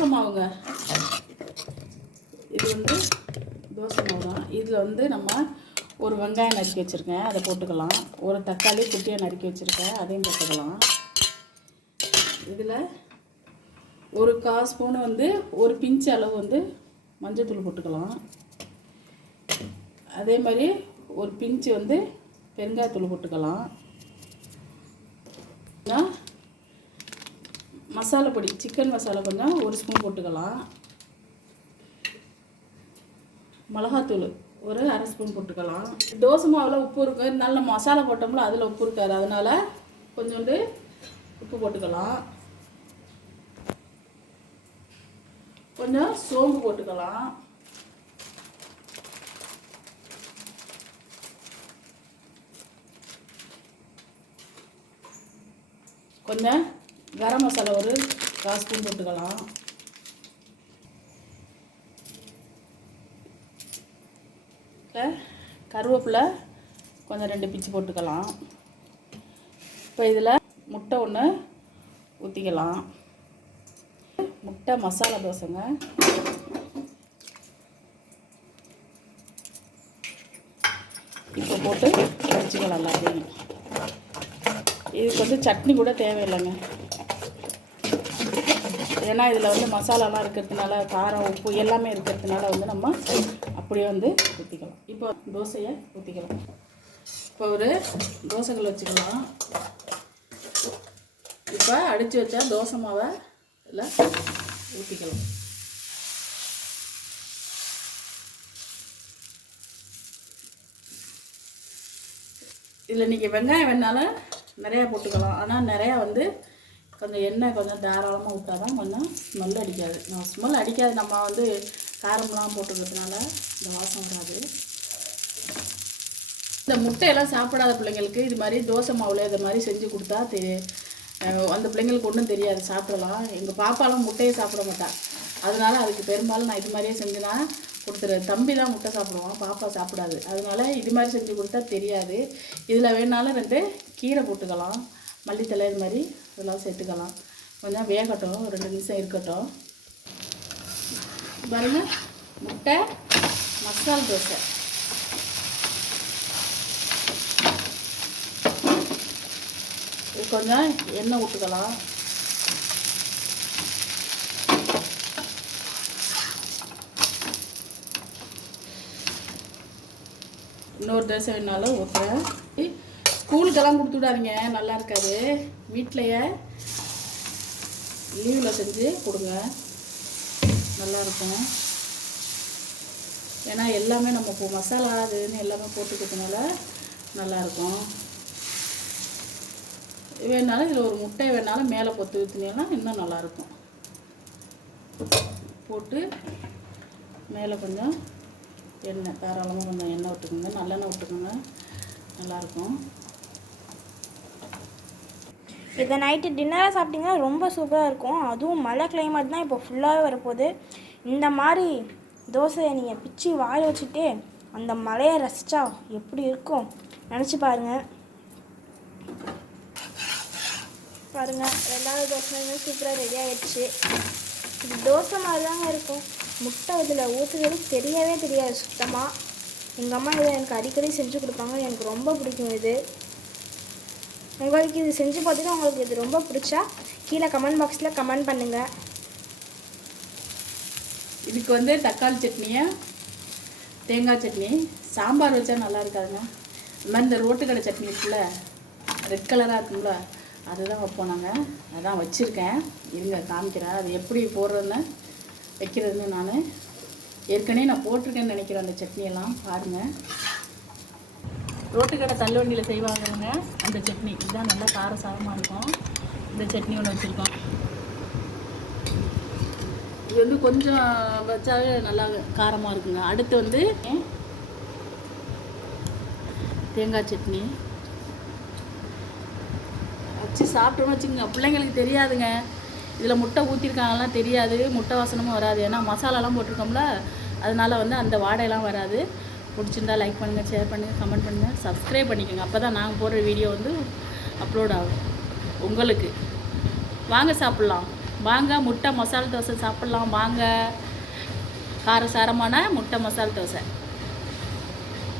தோசை மாவுங்க இது வந்து தோசை மாவு தான் இதில் வந்து நம்ம ஒரு வெங்காயம் நறுக்கி வச்சுருக்கேன். அதை போட்டுக்கலாம். ஒரு தக்காளி குட்டியாக நறுக்கி வச்சுருக்கேன். அதையும் போட்டுக்கலாம். இதில் ஒரு கால் ஸ்பூனு வந்து ஒரு பிஞ்ச் அளவு வந்து மஞ்சள்தூள் போட்டுக்கலாம். அதே மாதிரி ஒரு பிஞ்சு வந்து பெருங்காயத்தூள் போட்டுக்கலாம். நான் மசாலா பொடி சிக்கன் மசாலா கொஞ்சம் ஒரு ஸ்பூன் போட்டுக்கலாம். மிளகாத்தூள் ஒரு அரை ஸ்பூன் போட்டுக்கலாம். தோசை மாவில் உப்பு இருக்கு. நல்ல மசாலா போட்டோம்ல அதில் உப்பு இருக்காது. அதனால் கொஞ்சோண்டு உப்பு போட்டுக்கலாம். கொஞ்சம் சோம்பு போட்டுக்கலாம். கொஞ்சம் கரம் மசாலா ஒரு கால் ஸ்பூன் போட்டுக்கலாம். கருவேப்பிலை கொஞ்சம் ரெண்டு பிச்சு போட்டுக்கலாம். இப்போ இதில் முட்டை ஒன்று ஊற்றிக்கலாம் முட்டை மசாலா தோசைங்க. இப்போ போட்டு வச்சுக்கலாம் எல்லாத்தையும். இதுக்கு வந்து சட்னி கூட தேவையில்லைங்க. ஏன்னா இதில் வந்து மசாலாலாம் இருக்கிறதுனால காரம் உப்பு எல்லாமே இருக்கிறதுனால வந்து நம்ம அப்படியே வந்து ஊற்றிக்கலாம் இப்போ தோசையை ஊற்றிக்கலாம் இப்போ ஒரு தோசைகள் வச்சுக்கலாம். இப்போ அடித்து வச்சா தோசை மாவை இதில் ஊற்றிக்கலாம் இதில் நீங்கள் வெங்காயம் வேணாலும் நிறையா போட்டுக்கலாம். ஆனால் நிறையா வந்து கொஞ்சம் எண்ணெய் கொஞ்சம் தாராளமாக விட்டால் தான் கொஞ்சம் ஸ்மெல் அடிக்காது. நான் ஸ்மெல் அடிக்காது. நம்ம வந்து காரம்லாம் போட்டுக்கிறதுனால இந்த வாசம் வராது. இந்த முட்டையெல்லாம் சாப்பிடாத பிள்ளைங்களுக்கு இது மாதிரி தோசை மாவில் இது மாதிரி செஞ்சு கொடுத்தா தெ அந்த பிள்ளைங்களுக்கு ஒன்றும் தெரியாது. சாப்பிடலாம். எங்கள் பாப்பாலாம் முட்டையை சாப்பிட மாட்டாள் அதனால அதுக்கு பெரும்பாலும் நான் இது மாதிரியே செஞ்சுனா கொடுத்துருவேன். தம்பி தான் முட்டை சாப்பிடுவான். பாப்பா சாப்பிடாது. அதனால இது மாதிரி செஞ்சு கொடுத்தா தெரியாது. இதில் வேணாலும் ரெண்டு கீரை போட்டுக்கலாம். மல்லித்தலை இது மாதிரி இதெல்லாம் சேர்த்துக்கலாம். கொஞ்சம் வேகட்டும். ஒரு ரெண்டு நிமிஷம் இருக்கட்டும். பாருங்கள் முட்டை மசால் தோசை. இது கொஞ்சம் எண்ணெய் விட்டுக்கலாம் இன்னொரு தோசை வேணாலும் ஊற்றுறேன் ஸ்கூலுக்கெல்லாம் கொடுத்து விடாதீங்க. நல்லா இருக்காது. வீட்டிலையே லீவில் செஞ்சு கொடுங்க. நல்லாயிருக்கும் ஏன்னா எல்லாமே நம்ம இப்போ மசாலா அதுன்னு எல்லாமே போட்டுக்கிறதுனால நல்லாயிருக்கும் வேணாலும் இதில் ஒரு முட்டை வேணாலும் மேலே பொத்து ஊற்றினீங்கன்னா இன்னும் நல்லாயிருக்கும் போட்டு மேலே கொஞ்சம் எண்ணெய் தாராளமாக கொஞ்சம் எண்ணெய் விட்டுக்கோங்க. நல்லெண்ணெய் விட்டுக்கோங்க. நல்லாயிருக்கும் இதை நைட்டு டின்னராக சாப்பிட்டீங்கன்னா ரொம்ப சூப்பராக இருக்கும். அதுவும் மழை கிளைமேட் தான் இப்போ ஃபுல்லாகவே வரப்போகுது. இந்த மாதிரி தோசையை நீங்கள் பிச்சு வாய வச்சுட்டு அந்த மலையை ரசித்தா எப்படி இருக்கும்? நினச்சி பாருங்கள் பாருங்கள் ரெண்டாவது தோசை சூப்பராக ரெடி ஆகிடுச்சு இது தோசை மாதிரி தாங்க இருக்கும். முட்டை இதில் ஊற்றுறது தெரியவே தெரியாது சுத்தமாக எங்கள் அம்மா இதை எனக்கு அடிக்கடி செஞ்சு கொடுப்பாங்க. எனக்கு ரொம்ப பிடிக்கும் இது. உங்களுக்கு இது செஞ்சு பார்த்துட்டு உங்களுக்கு இது ரொம்ப பிடிச்சா கீழே கமெண்ட் பாக்ஸில் கமெண்ட் பண்ணுங்கள் இதுக்கு வந்து தக்காளி சட்னியை தேங்காய் சட்னி சாம்பார் வச்சா நல்லா இருக்காதுங்க. இந்த மாதிரி இந்த ரோட்டு கடை சட்னி இருக்குல்ல ரெட் கலராக இருக்கும்ல அதுதான் வைப்போம் நாங்கள் அதான் வச்சுருக்கேன். இருங்க காமிக்கிறேன். அது எப்படி போடுறதுன்னு வைக்கிறதுன்னு நான் ஏற்கனவே நான் போட்டிருக்கேன்னு நினைக்கிறேன் அந்த சட்னியெல்லாம். பாருங்கள் ரோட்டுக்கடை தள்ளுவண்டியில் செய்வாங்கங்க. அந்த சட்னி. இதுதான் நல்லா காரசாரமாக இருக்கும். இந்த சட்னி ஒன்று வச்சுருக்கோம். இது வந்து கொஞ்சம் வச்சாவே நல்லா காரமாக இருக்குங்க. அடுத்து வந்து தேங்காய் சட்னி. வச்சு சாப்பிட்டோம்னு வச்சுக்கோங்க. பிள்ளைங்களுக்கு தெரியாதுங்க. இதில் முட்டை ஊற்றிருக்காங்கலாம் தெரியாது. முட்டை வாசனமும் வராது. ஏன்னா மசாலாலாம் போட்டிருக்கோம்ல. அதனால் வந்து அந்த வாடையெல்லாம் வராது. பிடிச்சிருந்தா லைக் பண்ணுங்கள் ஷேர் பண்ணுங்கள் கமெண்ட் பண்ணுங்கள் சப்ஸ்கிரைப் பண்ணிக்கோங்க. அப்போ தான் நாங்கள் போடுற வீடியோ வந்து அப்லோட் ஆகும். உங்களுக்கு. வாங்க சாப்பிட்லாம். வாங்க முட்டை மசால் தோசை சாப்பிட்லாம். வாங்க. காரசாரமான முட்டை மசால் தோசை.